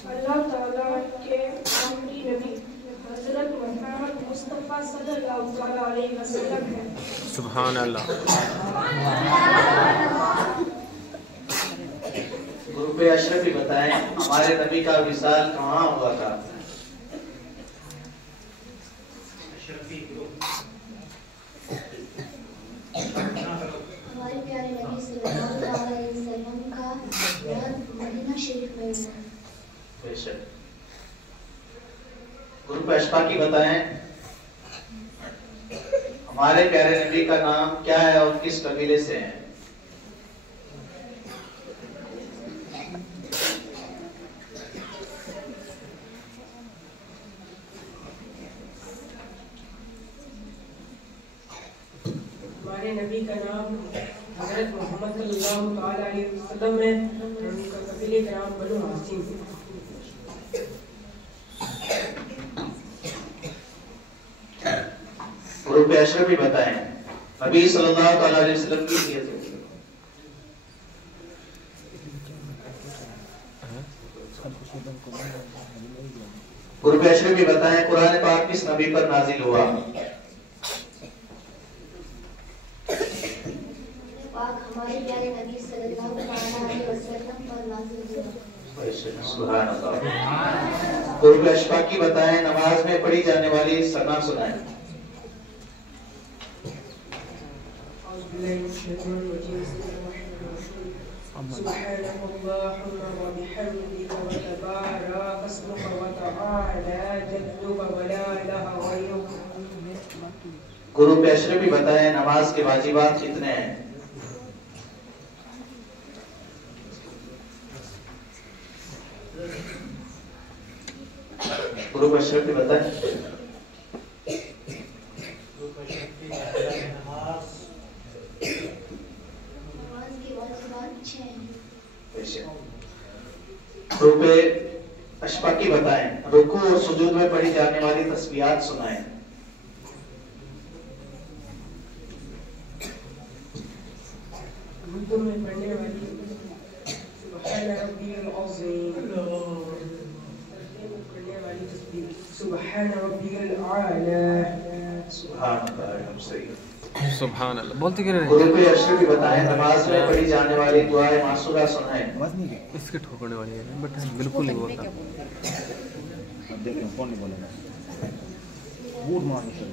अल्लाह ताला के आखिरी नबी हज़रत मोहम्मद मुस्तफ़ा सल्लल्लाहु अलैहि वसल्लम है। सुभान अल्लाह। गुरु पे अशरफ भी बताएं हमारे नबी का विसाल कहाँ हुआ था? हमारे प्यारे नबी सल्लल्लाहु अलैहि वसल्लम का मदीना शरीफ में हुआ। बेशक। गुरु पे अशफाकी बताएं हमारे प्यारे नबी का नाम क्या है और किस कबीले से है? हमारे नबी का नाम हज़रत मोहम्मद सल्लल्लाहु अलैहि वसल्लम है और उनका कबीले का नाम बनु हाशिम है। गुरु पे अशरफ भी बताएं नबी सल्लल्लाहु अलैहि वसल्लम की नियत है। गुरु पे अशरफ भी बताएं कुरान पाक किस नबी पर नाजिल हुआ? हमारे प्यारे नबी सल्लल्लाहु अलैहि वसल्लम पर नाज़िल हुआ। सुभान अल्लाह। गुरु पे अशफाकी बताएं नमाज में पढ़ी जाने वाली सना सुनाएं। गुरु पे अशरफ भी बताएं नमाज के वाजिबात कितने हैं? गुरु पे अशरफ भी बताएं। गुरु पे अशफाकी बताएं रुकू और सुजूद में पढ़ी जाने वाली तस्बीहात सुनाएं। रुकू में पढ़ने वाली सुभान रब्बियल अज़ीम, पढ़ने वाली तस्बीह सुभान रब्बियल आला। सुभान अल्लाह। सही। सुभान अल्लाह बोलते क्यों गुरु पे अशरफ भी बताएं नमाज में पढ़ी जाने वाली दुआए मासूरा सुनाएं। इसके ठोकने वाली है बट बिल्कुल नहीं बोलता। कौन नहीं बोलेगा बूढ़ मारने से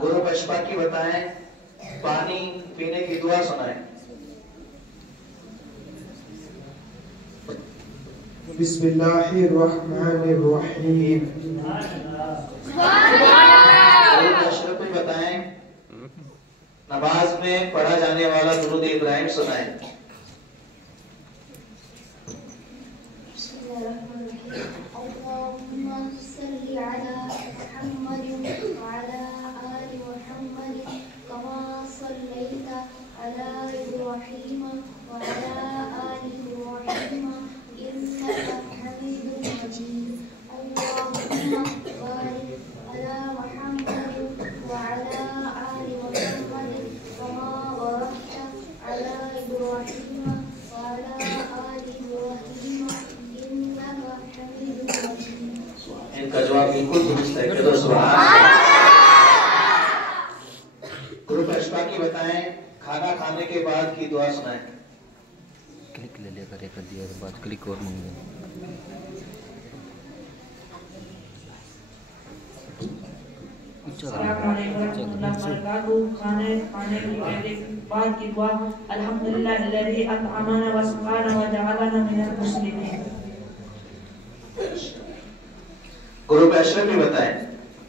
गुरु अशफाकी बताएं पानी पीने की दुआ सुनाएं। बिस्मिल्लाहिर्रहमानिर्रहीम। अशरफ भी बताएं नमाज में पढ़ा जाने वाला दुरूद इब्राहिम सुनाएं। इनका जवाब बिल्कुल दुरुस्त है। गुरु अशफाकी बताएं खाना खाने के बाद की दुआ सुनाएं। क्लिक ले लेकर एक दिया के बाद क्लिक और मंगे। खाने खाने के बाद की दुआ अल्हम्दुलिल्लाह अल्लज़ी अतअमना व सक़ाना व जअलना मिनल मुस्लिमीन। गुरु पे अशरफ भी बताएं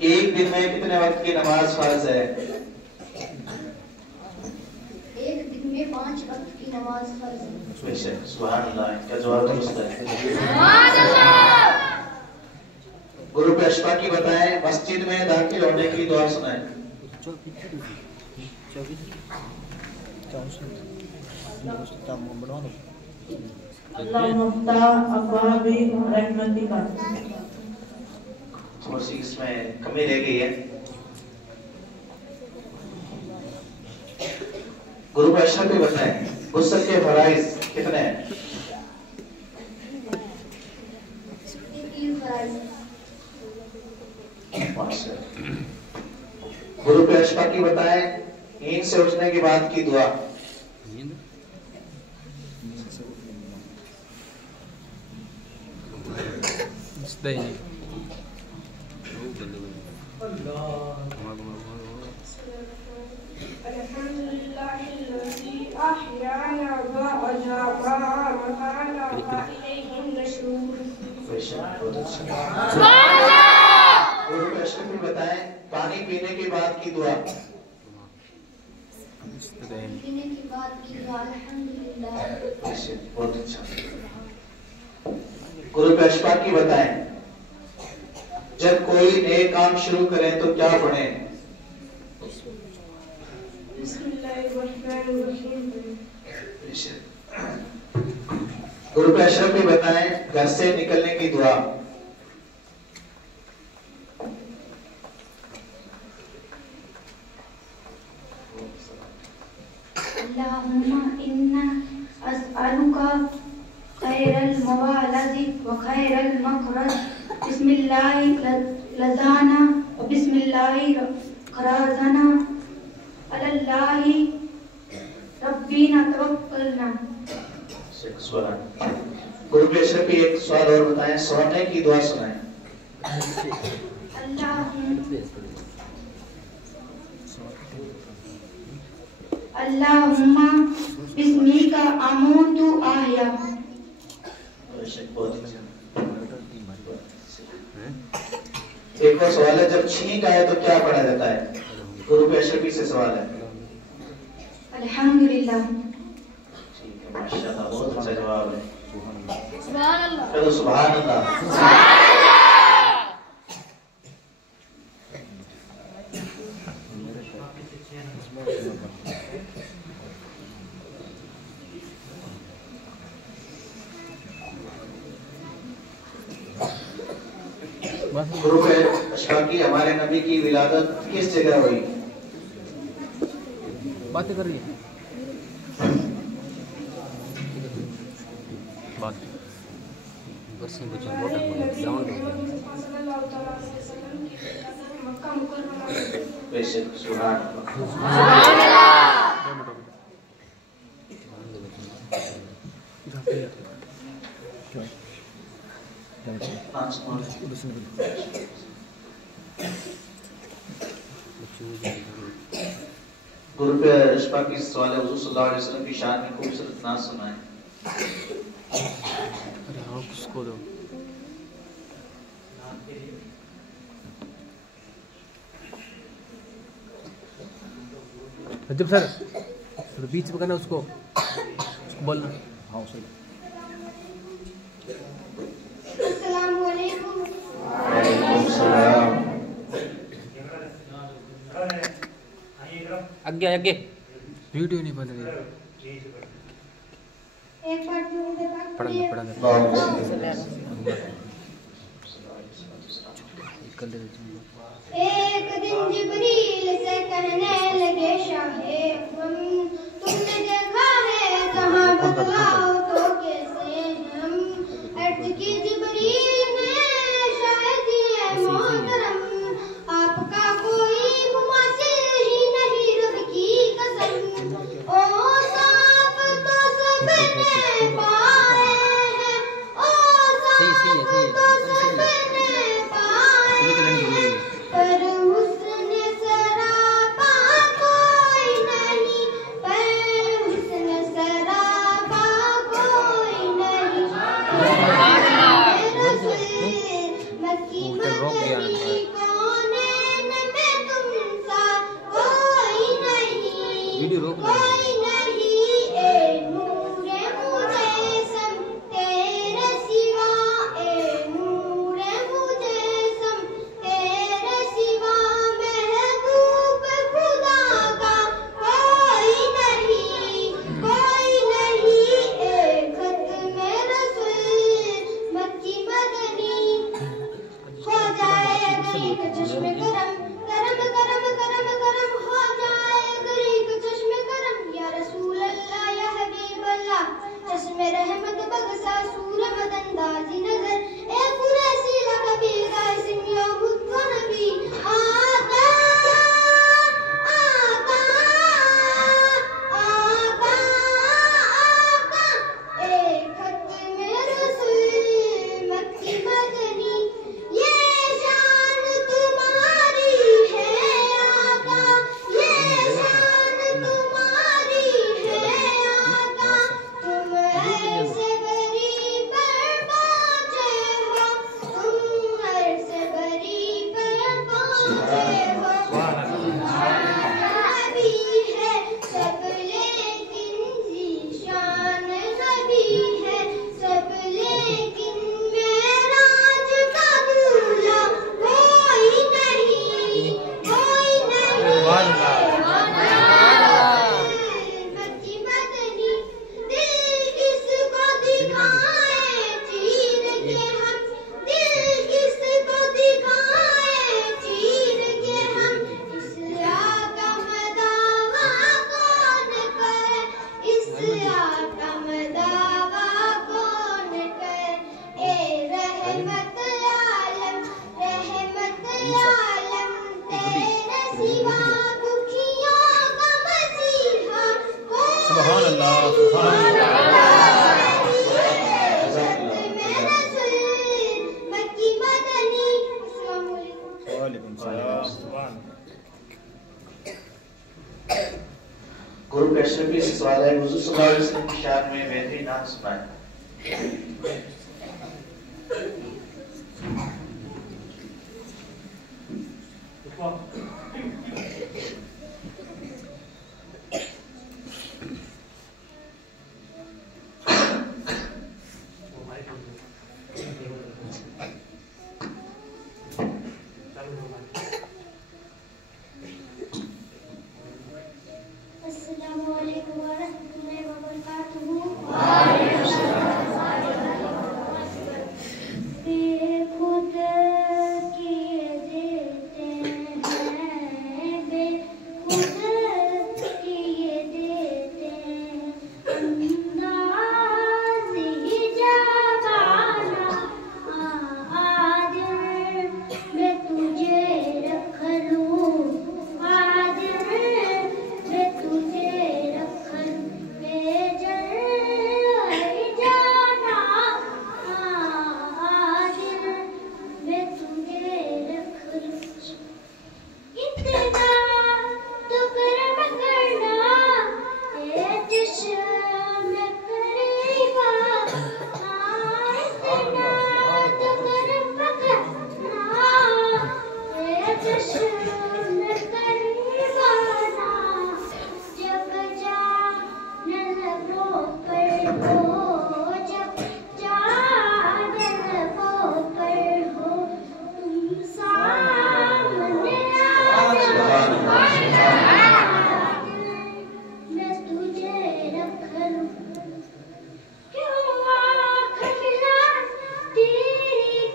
एक दिन में कितने वक्त की नमाज फर्ज है? एक दिन में 5 वक्त की नमाज फर्ज है। सुभान अल्लाह। इनका जवाब दुरुस्त है। गुरु पे अशफाकी बताएं मस्जिद में दाखिल होने की दुआ सुनाएं। बनवा लो। अल्लाह मुफ्ता अब्वाबी रहमतिका। थोड़ी सी इसमें कमी रह गई है। गुरु वैष्णव भी बताएं गुस्ल के फराइज कितने हैं? गुरु पे अशफाकी बताएं नींद से उठने के बाद की दुआ। बताएं पानी पीने के बाद की दुआ। पीने के बाद की दुआ अल्हम्दुलिल्लाह। बहुत अच्छा। गुरु पे अशफाकी बताएं जब कोई नए काम शुरू करें तो क्या पढ़ें? गुरु पे अशरफ भी बताएं घर से निकलने की दुआ। अल्लाहुम्मा इन्ना अस्अलुका खैरल मवालदी व खैरल मखरज बिस्मिल्लाहि लजाना व बिस्मिल्लाहि खराजना अल्लाहि रब्बीना तवक्कलना। गुरु पे अशरफ एक सवाल और बताएं सोने की दुआ सुनाएं। अल्लाहुम्मा बिस्मिका अमूतु आहया। एक और सवाल है जब छींक आए तो क्या पढ़ा जाता है? गुरु पे अशरफी से सवाल है। अल्हम्दुलिल्लाह। ठीक है माशाल्लाह बहुत अच्छा जवाब है। सुभान अल्लाह। चलो सुभान अल्लाह। गुरु पे अशफाकी हमारे नबी की विलादत किस जगह हुई? बातें कर रही है बात बस नहीं बचा मोटा डाउन बेशक सुभान गुरु पे अशफाकी सवाल है हुजूर सल्लल्लाहु अलैहि वसल्लम की शान में खूबसूरत नात सुनाएं। अरे हाँ उसको दो रजब सर तो बीच में करना उसको बोलना। हाँ सर। अस्सलामु अलैकुम। वालेकुम सलाम। आगे आगे वीडियो नहीं बन रही। एक बार पढ़ना एक दिन जिब्रील से कहने लगे शाहे हम तुमने देखा है कहाँ बतलाओ तो कैसे हम अर्ज की जिब्रील ने शायद ये मोहतरम आपका कोई मुमासिल ही नहीं रब की कसम ओ साफ तो सबने पाए हैं ओ साफ तो सबने पाए पर हुस्न सरापा कोई नहीं पर हुस्न सरापा कोई नहीं मक्की मदनी कौनैन में तुम सा कोई नहीं कोई नहीं ए नूरे मुजस्सम सुभान अल्लाह, सुभान अल्लाह। वालेकुम सलाम। सुभान। गुरु कश्यपी से सवाल है, हुजूर सल्लल्लाहु अलैहि वसल्लम की शान में बेहतरीन नाम सुनाए। अस्सलामुअलैकुम वरहमतुल्लाहि वबरकातुहू। बेखुद किए देते हैं, बेखुद किए देते हैं, अंदाज़ ही जवाना आज मैं तुझे रख लूं, आज मैं तुझे रख लूं, बेजर जाना आज मैं तुझे रख लूं। इतना तो करम करना ये चश्म करीबा, इतना तो करम करना ये चश्म करीबा, जब जान लगो पर हो, जब जान लगो पर हो, तुम सामने मैं तुझे रख लूं। क्यों आँख मिलाती,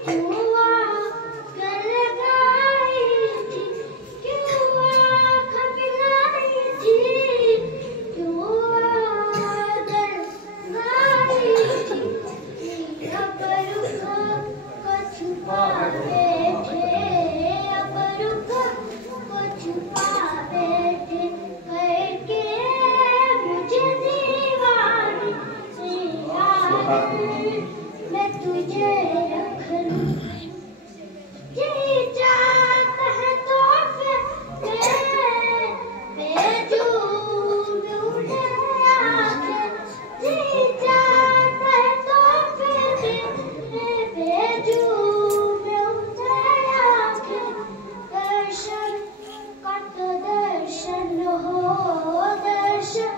क्यों आँख लगाई थी, क्यों आँख मिलाई थी, क्यों आदर लगाई थी। अब रुख को छुपा बैठे, अब रुख को छुपा बैठे, करके मुझे दीवानी मैं तुझे रख लूं। यही चाहता है तो फिर भेजूं मैं आंखें, यही चाहता है तो फिर भेजूं मैं आंखें। दर्शन का तो दर्शन हो, दर्शन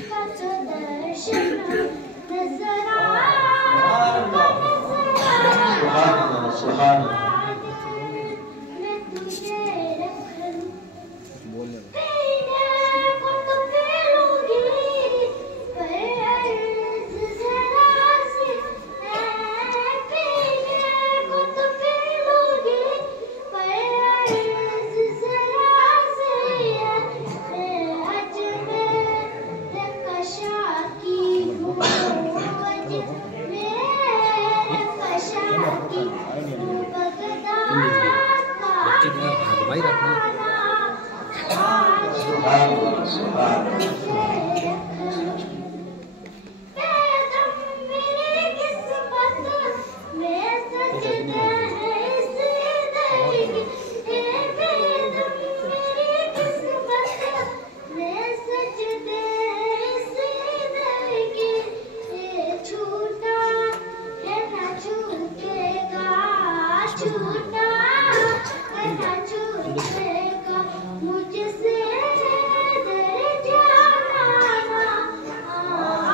का तो दर्शन नजर सुभान अल्लाह, सुभान अल्लाह। मैं तुझे रख लूं। बोलने दो। पीने को तो पी लूंगी, पर अर्ज़ ज़रा सी है। पीने को तो पी लूंगी, पर अर्ज़ ज़रा सी है। मैं अजमेर कशा की हूँ, अजमेर कशा की हूँ, बगदाद का भाई रखना सुभान अल्लाह, सुभान अल्लाह। छूटा है ना छूटेगा मुझसे डर जाना,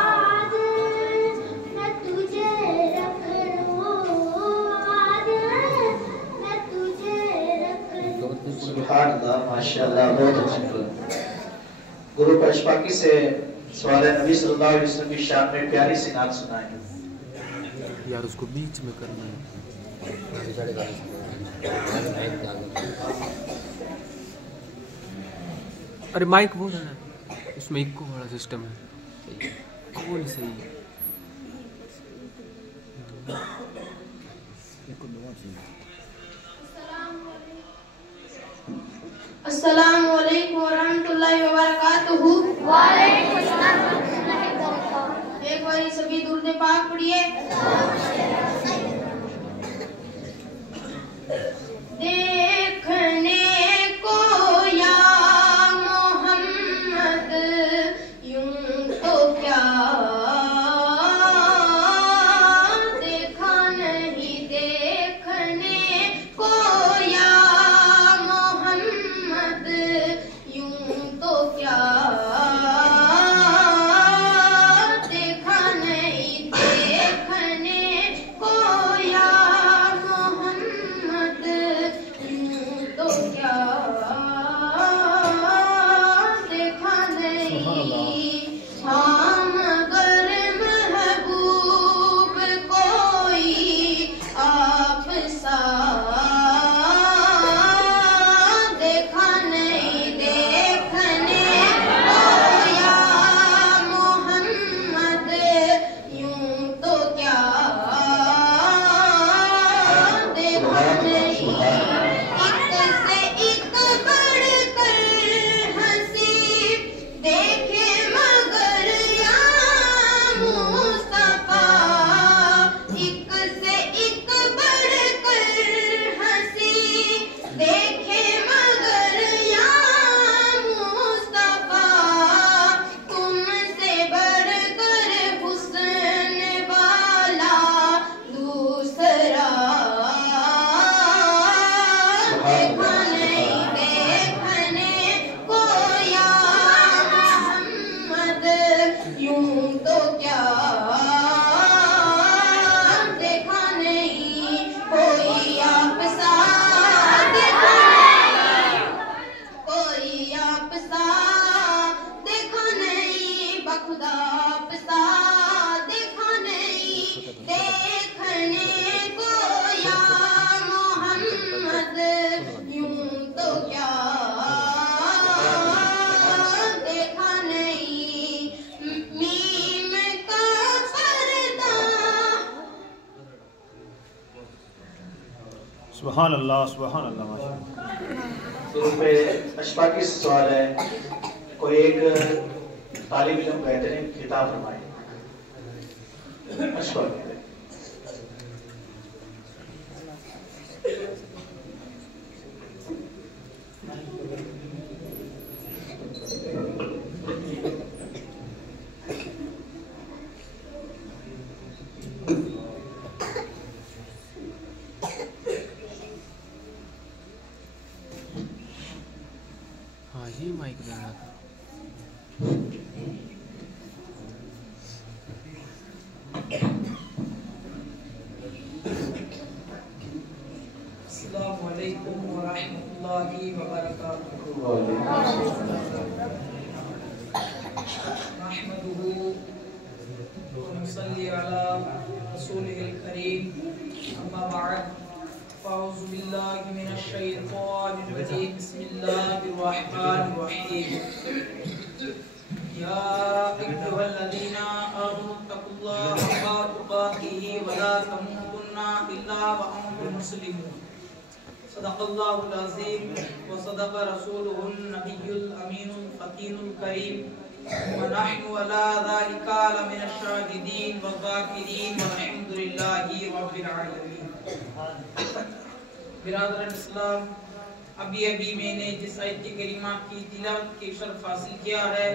आज मैं तुझे रख लूं, आज मैं तुझे रख लूं। सुभान अल्लाह, माशाअल्लाह, बहुत अच्छा। गुरु पशपाकी से सवाल है, नबी सल्लल्लाहु अलैहि वसल्लम की शान में प्यारी सी नात सुनाएं। यार उसको बीच में करना है। अरे माइक वो है ना, उसमें इको वाला सिस्टम है, कौन सही है। अस्सलामुअलैकुम वरहमतुल्लाहि वबरकातुहू। वालेकुम अस्सलाम पाक पढ़िए। देखने को या मोहम्मद यूं तो क्या देखा नहीं, देखने को या मोहम्मद यूं तो क्या देखा नहीं, देखने को या मोहम्मद यूं तो क्या देखा नहीं। हाँ मगर महबूब कोई आप सा देखा नहीं, देखने को या मोहम्मद यूं तो क्या देखा नहीं। एक से एक बढ़कर हंसी देखे मगर या मुस्तफा, एक से एक बढ़कर हंसी देखे मगर या मुस्तफा, तुमसे बढ़कर हुस्न वाला दूसरा देखा नहीं, देखने को या मोहम्मद यूं तो क्या देखा नहीं। कोई आप सा देखा नहीं, कोई आप सा देखा नहीं, बखुदा आप सा देखा नहीं। देखने को या मोहम्मद यूं तो क्या देखा नहीं। मीम का पर्दा सुभान अल्लाह माशाअल्लाह। गुरु पे अशफाकी से सवाल है, कोई एक तालिब इल्म बेहतरीन खिताब फरमाए। अशफाकी हाँ ये माइक देना था। अस्सलामु अलैकुम व रहमतुल्लाहि व बरकातुहू। नहमदुहू व नुसल्ली अला रसूलिहिल करीम, अम्मा बअद, फ़अऊज़ु बिल्लाहि मिनश शैतानिर रजीम, बिस्मिल्लाहिर रहमानिर रहीम। या अय्युहल्लज़ीना आमनू तक़ुल्लाहा हक़्क़ तुक़ातिही व ला तमूतुन्ना इल्ला व अंतुम मुस्लिमून। सदक़ल्लाहुल अज़ीम व सदक़ रसूलुहुन नबियुल अमीनुल फ़तीनुल करीम व नहनु अला ज़ालिका लमिनश शाहिदीन व ज़ाकिरीन वल्हम्दुलिल्लाहि रब्बिल आलमीन। बिरादरान इस्लाम, अभी मैंने जिस आयत करीमा की तिलावत के शर्फ हासिल किया है,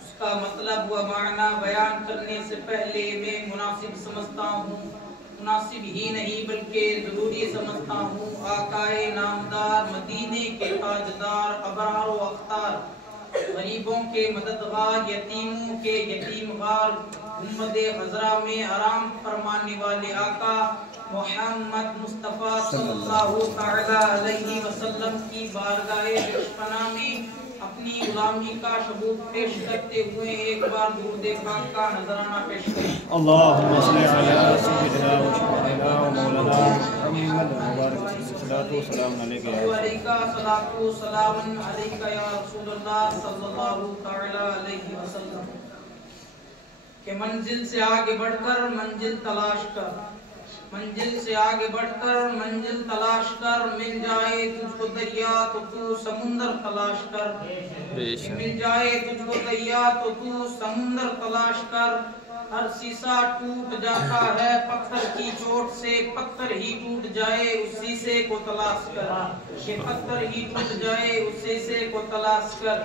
उसका मतलब व माना बयान करने से पहले मैं मुनासिब समझता हूँ, मुनासिब ही नहीं बल्कि जरूरी समझता हूँ, आकाए नामदार मदीने के ताजदार अबरार व अख्तार, गरीबों के मददगार, यतीमों के यतीमगार, उम्मते हज़रा में आराम फरमाने वाले आका मोहम्मद मुस्तफ़ा सल्लल्लाहु तआला अलैहि वसल्लम की बारगाहे रिज़्क़ना में अपनी गुलामी का सबूत पेश करते हुए एक बार दुरूद पाक का नजराना पेश करें। अल्लाहुम्मा सल्लि अला सय्यिदिना व शफीइना व मौलाना मुहम्मद मुबारक सल्लल्लाहु अलैहि सलातु सलाम अलैका या रसूलल्लाह सल्लल्लाहु तआला अलैहि वसल्लम। के मंजिल से आगे बढ़कर मंजिल तलाश कर, मंजिल से आगे बढ़कर मंजिल तलाश कर, मिल जाए तुझको दरिया तो तू समुंदर तलाश कर, मिल जाए तुझको दरिया तो तू समुंदर तलाश कर, हर शीशा टूट जाता है, पत्थर की चोट से पत्थर ही टूट जाए उस शीशे को तलाश कर, कि पत्थर ही टूट जाए उस शीशे को तलाश कर,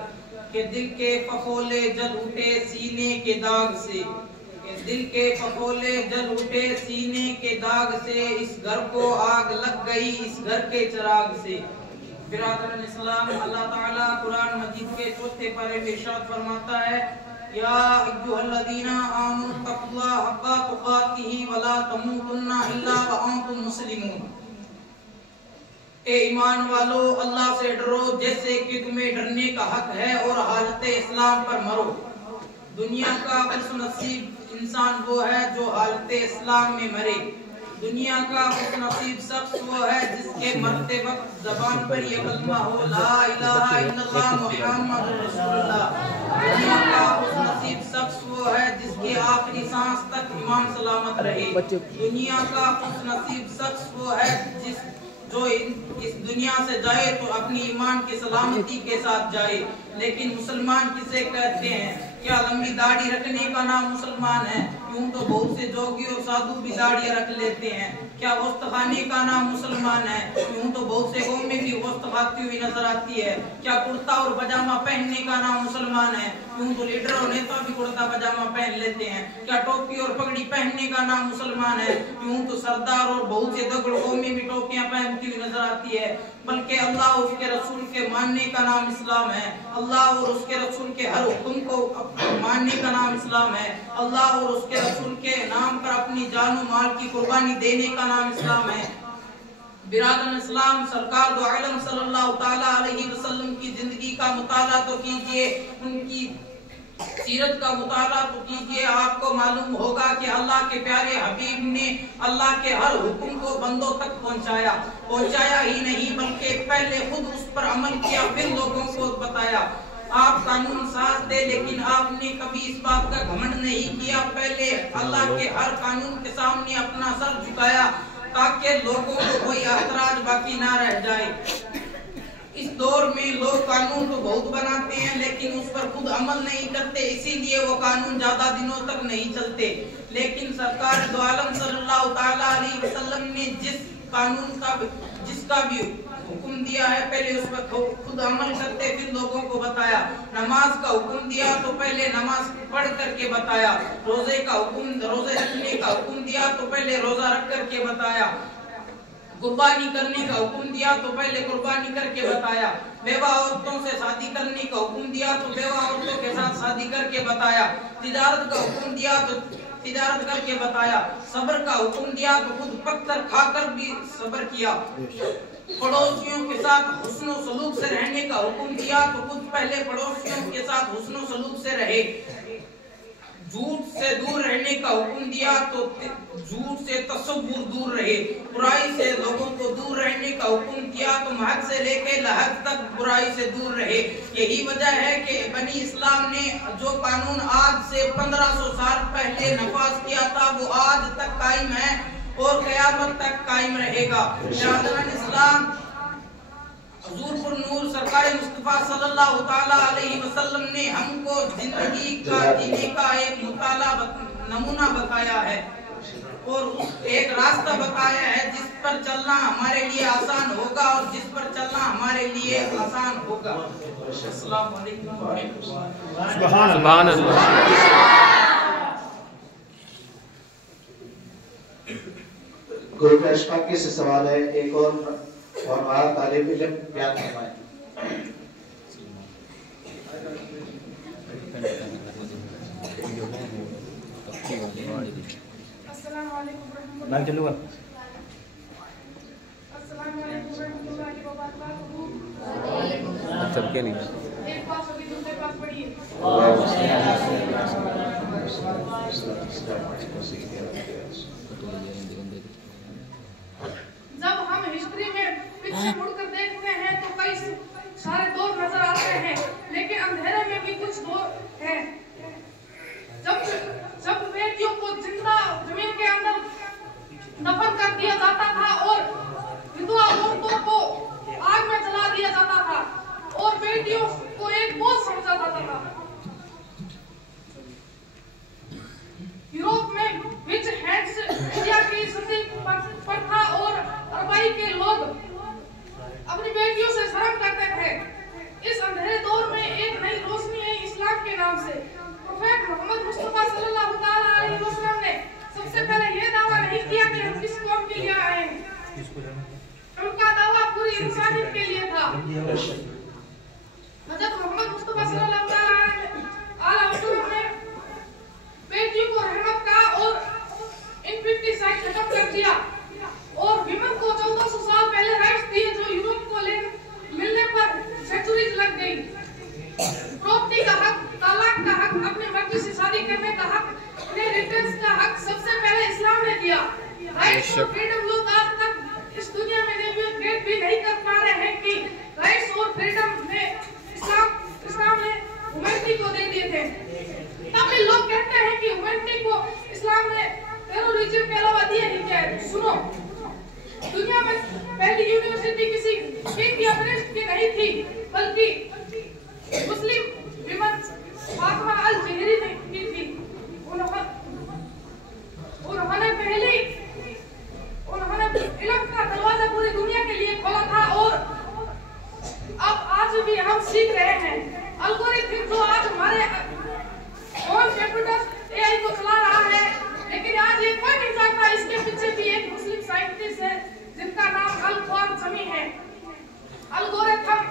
कि दिल के फफोले जल उठे सीने के दाग से, कि दिल के फफोले जल उठे सीने के दाग से, इस घर को आग लग गई इस घर के चिराग से। बिरादरान इस्लाम, अल्लाह ताला कुरान मजीद के चौथे पारे में इरशाद फरमाता है, या अय्युहल्लज़ीना आमनु तक़ुल्लाह हक़्क़ा तुक़ातिही वला तमूतुन्ना इल्ला व अंतुम मुस्लिमून। ए ईमान वालो, अल्लाह से डरो जैसे कि तुम्हें डरने का हक है और हालत इस्लाम पर मरो। दुनिया का खुशनसीब इंसान वो है जो हालत इस्लाम में मरे। दुनिया का खुशनसीब शख्स वो है जिसके मरते वक्त ज़बान पर ये कलमा हो, ला इलाहा इल्लल्लाह मुहम्मदुर रसूलुल्लाह। दुनिया का खुशनसीब शख्स वो है जिसके आखिरी सांस तक ईमान सलामत रहे। दुनिया का खुशनसीब शख्स वो है जो इस दुनिया से जाए तो अपनी ईमान की सलामती के साथ जाए। लेकिन मुसलमान किसे कहते हैं? क्या लंबी दाढ़ी रखने का नाम मुसलमान है? यूं तो बहुत से जोगी और साधु भी दाढ़ियां रख लेते हैं। क्या गोश्त खाने का नाम मुसलमान है? यूं तो बहुत से गाँव में भी गोश्त खाती हुई नजर आती है। क्या कुर्ता और पजामा पहनने का नाम मुसलमान है? यूं तो लीडर और नेता भी कुर्ता पजामा पहन लेते हैं। क्या टोपी और पगड़ी पहनने का नाम मुसलमान है? यूं तो सरदार और बहुत से दगड़ गाँव में भी टोपियां पहनती हुई नजर आती है। बल्कि अल्लाह और उसके रसूल के मानने का नाम इस्लाम है। अल्लाह और उसके रसूल के हर हुक्म को मानने का नाम इस्लाम है। अल्लाह और उसके रसूल के नाम पर अपनी जान और माल की कुर्बानी देने का नाम इस्लाम है। बिरादरान इस्लाम, सरकार दो आलम सल्लल्लाहु ताला अलैहि वसल्लम की जिंदगी का मुताला तो कीजिए, उनकी सीरत का मुताला तो कीजिए। आपको मालूम होगा कि अल्लाह के प्यारे हबीब ने अल्लाह के हर हुक्म को बंदों तक पहुंचाया ही नहीं बल्कि पहले खुद उस पर अमल किया, फिर लोगों को बताया। आप कानून साज थे लेकिन आपने कभी इस बात का घमंड नहीं किया। पहले अल्लाह के हर कानून के सामने अपना सर झुकाया ताकि लोगों को कोई एतराज बाकी ना रह जाए। इस दौर में लोग कानून तो बहुत बनाते हैं लेकिन उस पर खुद अमल नहीं करते, इसीलिए वो कानून ज्यादा दिनों तक नहीं चलते। लेकिन सरकार दो आलम सल्लल्लाहु ताला अलैहि वसल्लम ने जिस कानून का जिसका भी हुक्म दिया है पहले उस पर खुद अमल करते, फिर लोगों को बताया। नमाज का हुक्म दिया तो पहले नमाज पढ़ करके बताया। रोजे रखने का हुक्म दिया तो पहले रोजा रख करके बताया। कुर्बानी करने का हुक्म दिया तो पहले कुर्बानी करके बताया। बेवा औरतों से शादी करने का हुक्म दिया तो बेवा औरतों के साथ शादी करके बताया। तिजारत का हुक्म दिया तो तिजारत करके बताया। सब्र का हुक्म दिया तो खुद पत्थर खाकर भी सब्र किया। पड़ोसियों के साथ हुस्न सलूक से रहने का हुक्म दिया तो खुद पहले पड़ोसियों के साथ हुस्न सलूक से रहे। झूठ से दूर रहने का हुक्म दिया तो झूठ से तसव्वुर दूर रहे। बुराई से लोगों को दूर रहने का हुक्म दिया तो महक से लेके लहक तक बुराई से दूर रहे। यही वजह है कि बनी इस्लाम ने जो कानून आज से 1500 साल पहले नफाज किया था वो आज तक कायम है और क़यामत तक कायम रहेगा। बिरादरान इस्लाम, हुजूर पर नूर सरकार मुस्तफा सल्लल्लाहु ताला अलैहि वसल्लम ने हमको जिंदगी का जीने का एक नमूना बताया है और एक रास्ता बताया है जिस पर चलना हमारे लिए आसान होगा और जिस पर चलना हमारे लिए आसान होगा। अस्सलाम वालेकुम व रहमतुल्लाह। सुभान अल्लाह। गुरु के अशफाकी से सवाल है, एक और हमारा तालिब इल्म बयान फरमाएं। अस्सलाम वालेकुम ना चलूगा। अस्सलाम वालेकुम रहमतुल्लाहि व बरकातहू। सबके नहीं एक बात सभी दूसरे पास पढ़िए। जब हम हिस्ट्री में पीछे मुड़कर देखते हैं तो कई सारे दौर नजर आते हैं लेकिन अंधेरे में भी कुछ दौर हैं। जब बेटियों को जिंदा जमीन के अंदर दफन कर दिया जाता था और विधवा औरतों को आग में जला दिया जाता था और बेटियों को एक बोझ समझा जाता था। अपनी मर्जी से शादी करने का हक, उन्हें रिटर्न्स का हक सबसे पहले इस्लाम ने दिया। राइट्स और फ्रीडम लोग आज तक इस दुनिया में नेविगेट भी नहीं कर पा रहे हैं कि राइट्स और फ्रीडम में इस्लाम ने ह्यूमैनिटी को दे दिए थे। तब भी लोग कहते हैं कि ह्यूमैनिटी को इस्लाम ने टेररिज्म के अलावा दिया ही क्या है। सुनो, दुनिया में पहली यूनिवर्सिटी किसी एक या प्रेस्ट की नहीं थी, बल्कि मुस्लिम विमन फातिमा अल जहरी ने की थी। उन्होंने इल्म का दरवाजा पूरी दुनिया के लिए खोला था और अब आज भी हम सीख रहे हैं। एल्गोरिथम जो आज हमारे फोन कंप्यूटर एआई को चला रहा है, लेकिन आज ये कोई नहीं जानता इसके पीछे भी एक मुस्लिम साइंटिस्ट है जिनका नाम अल-ख्वारिज़मी है। एल्गोरिथम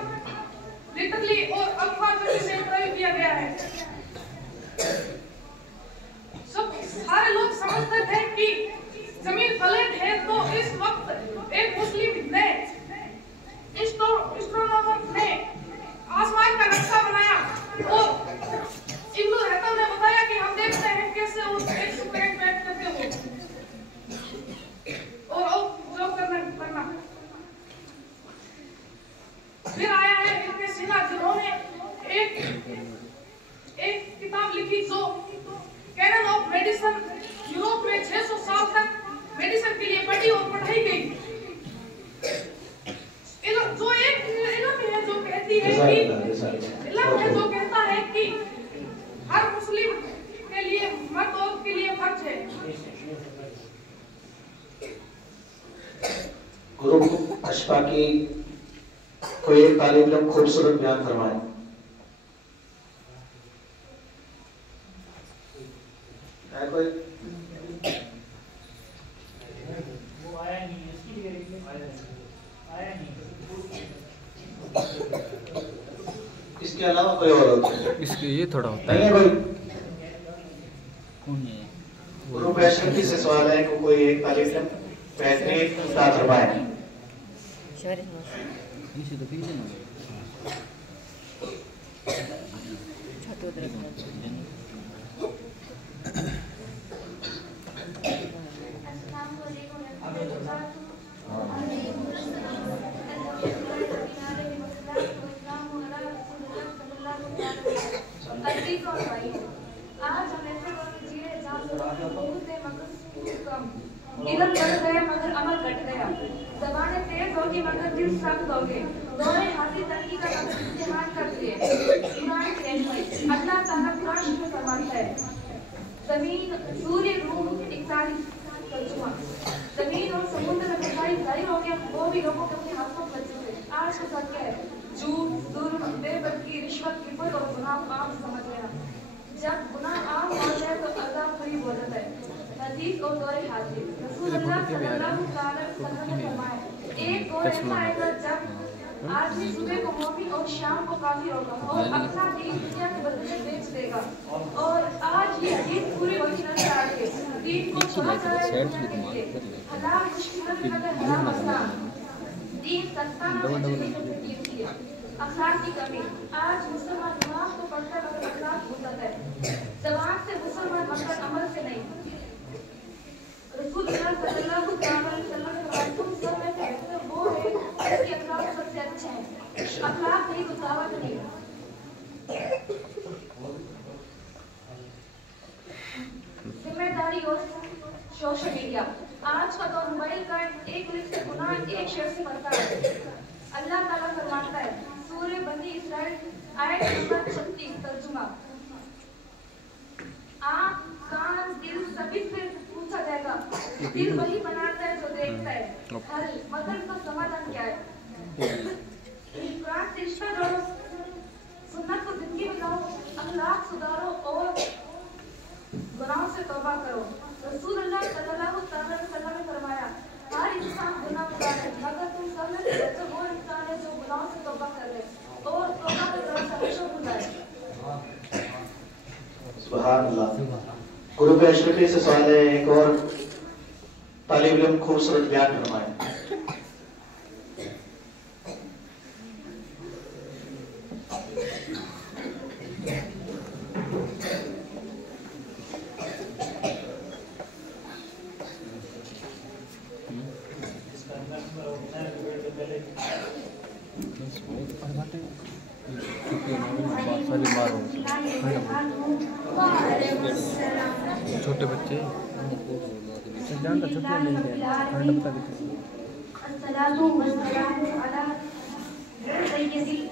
लिटरली और अल-ख्वारिज़मी से प्रयोग किया गया है। सब सारे लोग समझते थे कि जमीन फ्लैट है, तो इस वक्त एक मुस्लिम ने एस्ट्रोनॉमर ने आसमान का नक्शा बनाया और इब्न हैतम ने बताया कि हम देखते हैं कैसे उस एक सुपरनेट बैठ करके हो और जो करना फिर आया है इब्न सीना, जिन्होंने एक किताब लिखी जो कैनन ऑफ मेडिसिन, यूरोप में 600 साल तक मेडिसिन के लिए पढ़ी और पढ़ाई गई। जो एक इल्म है जो कहती है कि इल्म है जो कहता है कि हर मुस्लिम के लिए मर्द औरत के लिए फर्ज है। गुरु अशफाकी कोई एक तालिब इल्म खूबसूरत बयान फरमाए। कोई इसके अलावा कोई और होता है? इसके ये थोड़ा होता नहीं है। है कोई गुरु अशफाकी से सवाल है कि कोई एक तालिब इल्म बेहतरीन उस्ताद फरमाए। इल्म बढ़ गया मगर अमल घट गया, ज़बानें तेज होगी मगर दिल सख्त हो गए, दौरे हाथी तरक्की का मगर इम्तिहान कर दिए। कुरान की रहनुमाई अल्लाह ताला कुरान में फरमाता है, ज़मीन सूर्य रूह 41 तर्जुमा, ज़मीन और समुद्र में मिठाई जाहिर हो गया, वो भी लोगों के अपने हाथों बच चुके। आज के साथ क्या है? झूठ, जुल्म, बेबदकी, रिश्वत, गिबत और गुनाह आम समझ लेना। जब गुनाह आम हो जाए तो अज़ाब करीब हो जाता है। हदीस और दौरे हाजिर रसूल अल्लाह सल्लल्लाहु अलैहि वसल्लम ने फरमाया, एक दौर ऐसा आएगा जब आदमी सुबह को मोमिन और शाम को काफिर होगा और अपना दीन दुनिया के बदले बेच देगा। और आज ये हदीस पूरी होती नजर आ रही है। दीन को छोड़ा जाए हलाल मुश्किल मगर हराम आसान, दीन सस्ता है, अखलाक की कमी। आज मुसलमान नमाज तो पढ़ता है मगर अखलाक भूल जाता है। ज़बान से मुसलमान मगर अमल से नहीं। रसूल सल्लल्लाहु अलैहि वसल्लम ने फरमाया, तुम सब में बेहतर वो है जिसके अखलाक सबसे अच्छे हैं। अखलाक नहीं तो दावत नहीं। जिम्मेदारी और सोशल मीडिया। आज का दौर मोबाइल का एक क्लिक से गुनाह एक शेयर से बढ़ता है। अल्लाह ताला फरमाता है, सूरह बनी इसराइल आयत नंबर 36 तर्जुमा, आँख, कान, दिल सभी से पूछा जाएगा। दिल वही बनाता है जो देखता है। हल मतलब इसका समाधान क्या है? कुरान से रिश्ता जोड़ो, सुन्नत को जिंदगी में लाओ, अखलाक सुधारो और गुनाहों से तौबा करो। रसूल अल्लाह सल्लल्लाहु अलैहि वसल्लम ने फरमाया, हर इंसान गुनाहगार है मगर तुम सब में से बेहतर वो इंसान है जो गुनाहों से तौबा करे और तौबा के दौरान हमेशा बुलाए। सुभान अल्लाह। गुरु अशफाकी से सवाल है, एक और तालिब इल्म खूबसूरत बयान फरमाए। छोटे बच्चे जानता छुट्टियां नहीं है ठंड बता देते अस्सलातु वस्सलामु अला सय्यदिल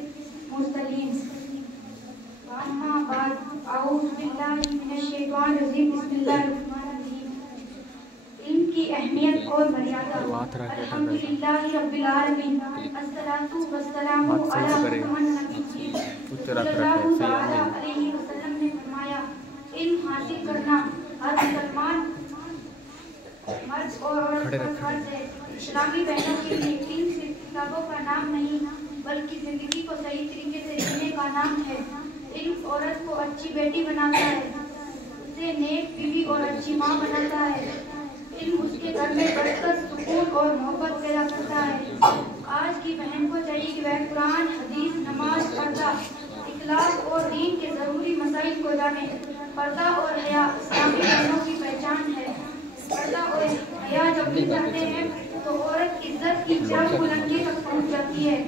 मुरसलीन अम्मा बाद औज़ु बिल्लाहि मिनश शैतानिर रजीम बिस्मिल्लाहिर रहमानिर रहीम। इल्म की अहमियत और मर्यादा। अल्हम्दुलिल्लाहि रब्बिल आलमीन अस्सलातु वस्सलामु अला मुहम्मद नबी सल्लल्लाहु अलैहि वसल्लम ने फरमाया, इल्म हासिल करना हर मुसलमान मर्द और औरत पर फर्ज है। इस्लामी बहनों के लिए इल्म सिर्फ किताबों का नाम नहीं बल्कि जिंदगी को सही तरीके से जीने का नाम है। इल्म औरत को अच्छी बेटी बनाता है, उसे नेक बीवी और अच्छी माँ बनाता है। इल्म उसके घर में बरकत, सुकून और मोहब्बत पैदा करता है। आज की बहन को चाहिए कि वह कुरान, हदीस, नमाज, पर्दा, इखलास और दीन के जरूरी मसाइल को जाने। पर्दा और हया इस्लामी बहनों की पहचान है। पर्दा और हया जब मिल जाते हैं तो औरत इज्जत की चरम बुलंदी तक पहुंच जाती है।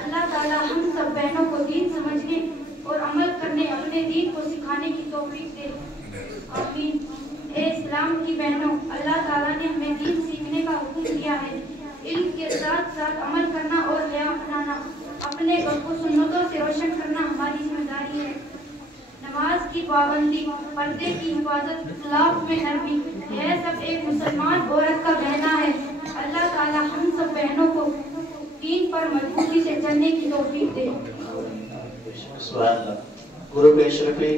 अल्लाह ताला हम सब बहनों को दीन समझने और अमल करने, अपने दीन को सिखाने की तौफीक दे। आमीन। ए इस्लाम की बहनों, अल्लाह ताला ने हमें दीन सीखने का हुक्म दिया है। इल्म के साथ साथ अमल करना और हया अपनाना, अपने घर को सुन्नतों से रोशन करना हमारी जिम्मेदारी है। नमाज की पाबंदी, पर्दे की हिफाजत, इस्लाम में नरमी है सब एक मुसलमान औरत का कहना है। अल्लाह ताला हम सब बहनों को दीन पर मजबूती से चलने की तौफीक दे। गुरु पेश रफी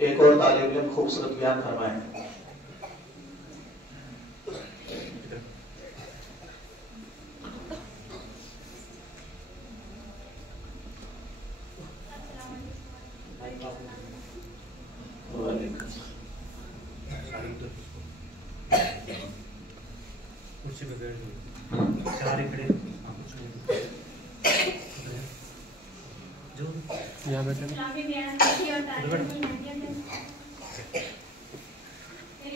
एक और तालिब इल्म खूबसूरत बयान फरमाएं। यहाँ बैठे मेरी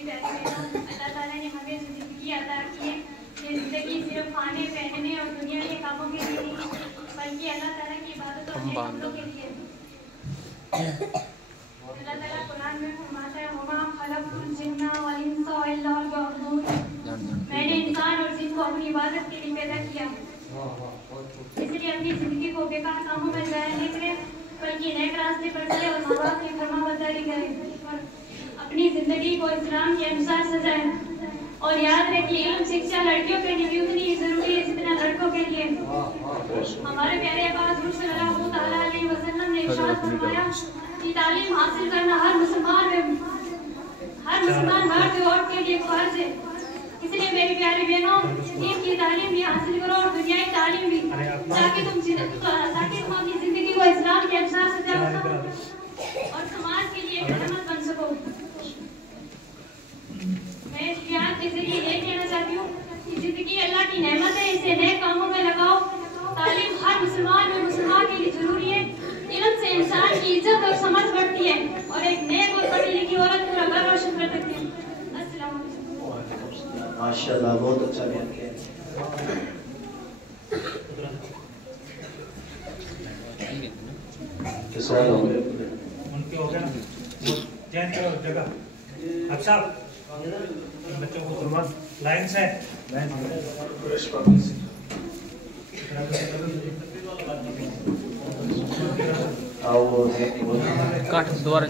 प्यारी बहनों, अल्लाह ताला ने हमें ज़िंदगी अता की है। ये ज़िंदगी सिर्फ खाने, पहनने और दुनिया के कामों के लिए नहीं बल्कि अल्लाह ताला की इबादत और नेक के लिए। अल्लाह ताला कुरान में फरमाता है, वमा खलक़तुल जिन्ना वल इंसा इल्ला लियअबुदून। मैंने इंसान और जिन को अपनी इबादत के लिए पैदा किया। इसलिए अपनी जिंदगी को बेकार कामों में ज़ाया न करें बल्कि नेक रास्ते पर चले और माँ बाप की फरमाबरदारी करें। अपनी जिंदगी को इस्लाम के अनुसार सजाएं और याद रखिए, इल्म शिक्षा लड़कियों के लिए भी उतनी ही जरूरी है जितना लड़कों के लिए। हमारे प्यारे आका हुज़ूर सल्लल्लाहु अलैहि वसल्लम ने इरशाद फरमाया कि तालीम हासिल करना हर मुसलमान मर्द और औरत के लिए फर्ज है। इसलिए मेरी प्यारी बहनों, दीन की तालीम भी हासिल करो और दुनियाई तालीम भी, ताकि तुम अपनी जिंदगी को इस्लाम के अनुसार सजा सको और समाज के लिए एक रहमत बन सको। मैं इस बयान के जरिए ये कहना चाहती हूँ कि जिंदगी अल्लाह की नेमत है, इसे नेक कामों में लगाओ। तालीम हर मुसलमान के लिए जरूरी है। इल्म से इंसान की इज्जत और समझ बढ़ती है और एक नेक और पढ़ी लिखी औरत पूरा घर रोशन कर सकती है। अस्सलाम वालेकुम। माशाल्लाह, बहुत अच्छा बयान किया। सवाल होंगे उनके हो गया ना, चेंज करो जगह। अब साहब बच्चों को तुरंत लाइन से आओ काट दोबारा